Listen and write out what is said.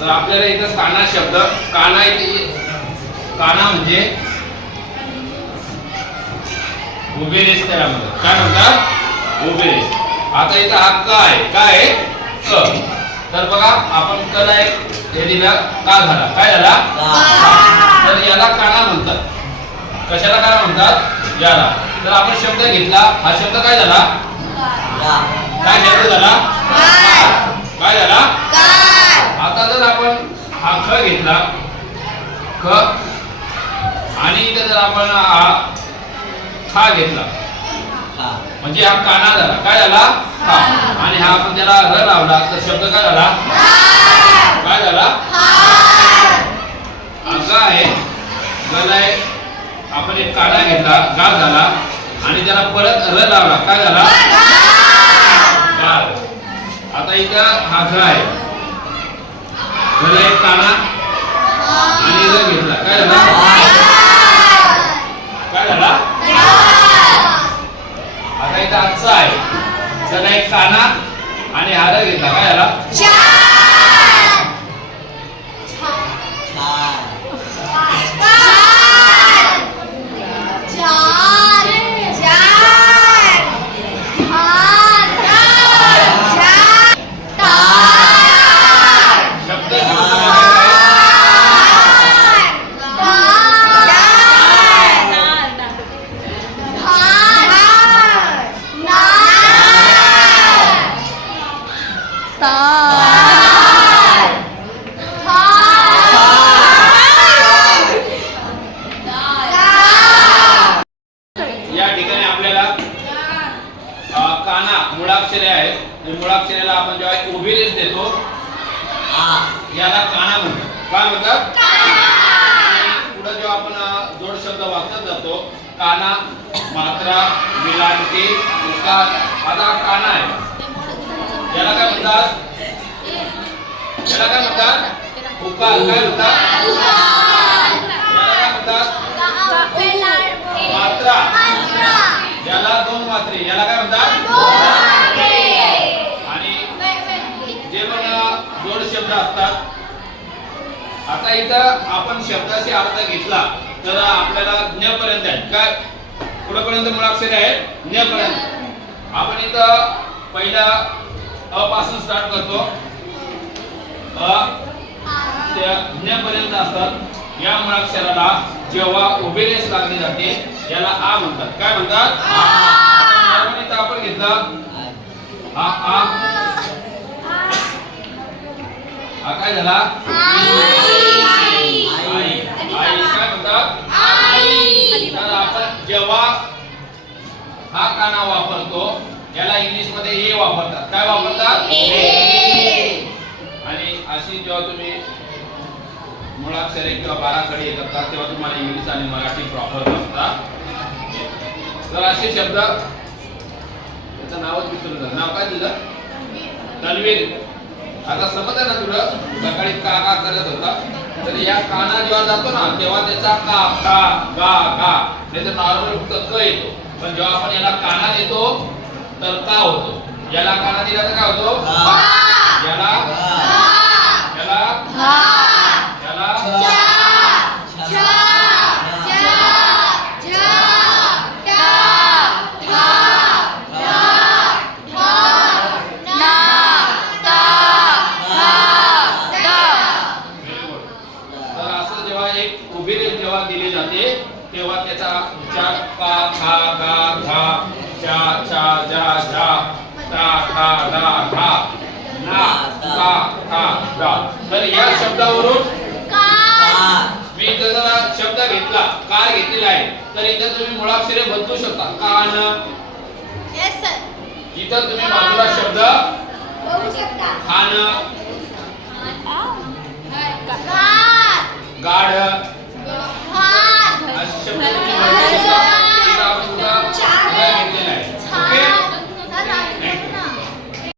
तर आपल्याला इथं काना शब्द काना काना म्हणजे उभे रेस त्याला म्हणतात. काय म्हणतात? उभे रेस. आता इथं हा काय आहे? क. तर बघा आपण कला हे दिला का झाला. काय झाला? तर याला काना म्हणतात. कशाला काना म्हणतात? याला. तर आपण शब्द घेतला. हा शब्द काय झाला? काय शब्द झाला? काय झाला? आता जर आपण हा ख घेतला ख आणि इथे जर आपण हा खा घेतला म्हणजे हा काना झाला. काय झाला? खा. आणि हा आपण त्याला र लावला तर शब्द काय झाला? काय झाला? हा आहे गला आहे. आपण एक काना घेतला गा झाला आणि त्याला परत र लावला. काय झाला? गाल. आता इथं हा घ आहे. गला एक काना आणि र घेतला. काय झाला? काय झाला? आता इथं आजचा आहे. त्याला एक काना आणि हा र घेतला. काय झाला? मुळाक्षरे आहेत. मुळाक्षराला आपण जेव्हा उभी रेष देतो याला काना म्हणतात. काय म्हणतात? पुढे जेव्हा आपण जोड शब्द वाचत जातो काना मात्रा विलांटी उकार. आता काना आहे. याला काय म्हणतात? याला काय म्हणतात? उकार. काय म्हणतात? याला काय म्हणतात? मात्रा. याला दोन मात्रे. याला काय म्हणतात? आणि जे पण जोड शब्द असतात. आता इथं आपण शब्दाशी अर्थ घेतला तर आपल्याला ज्ञ पर्यंत आहे. काय पुढेपर्यंत मुळाक्षरे आहेत? ज्ञ पर्यंत. आपण इथं पहिला अ पासून स्टार्ट करतो. अ ते ज्ञ पर्यंत असतात. या मुळाक्षराला जेव्हा उभी रेष लागली जाते याला आ म्हणतात. काय म्हणतात? आता इथं आपण घेतला हा आ. हा काय झाला? आई. काय म्हणतात? तर आपण जेव्हा हा काना वापरतो याला इंग्लिश मध्ये ए वापरतात. काय वापरतात? आणि अशी जेव्हा तुम्ही मुळाक्षरे किंवा बाराखडी येतात तेव्हा तुम्हाला इंग्लिश आणि मराठी प्रॉपर बसतात. तर असे शब्द त्याचं नावच विसरून जातं. नाव काय दिलं? तन्वीर. आता समजलं ना तुला? सकाळी का का करत होता तर या काना जेव्हा जातो ना तेव्हा त्याचा का का गा गा त्याचा नॉर्मल फक्त क येतो. पण जेव्हा आपण याला काना देतो तर का होतो. याला काना दिला तर काय होतो? याला याला याला दिली जाते तेव्हा त्याचा चा का खा गा घा चा चा जा झा ता खा गा घा ना का खा गा. तर या शब्दावरून मी जर शब्द घेतला काय घेतलेला आहे तर इथे तुम्ही मुळाक्षरे बदलू शकता. कान. इथं तुम्ही बाजूला शब्द खान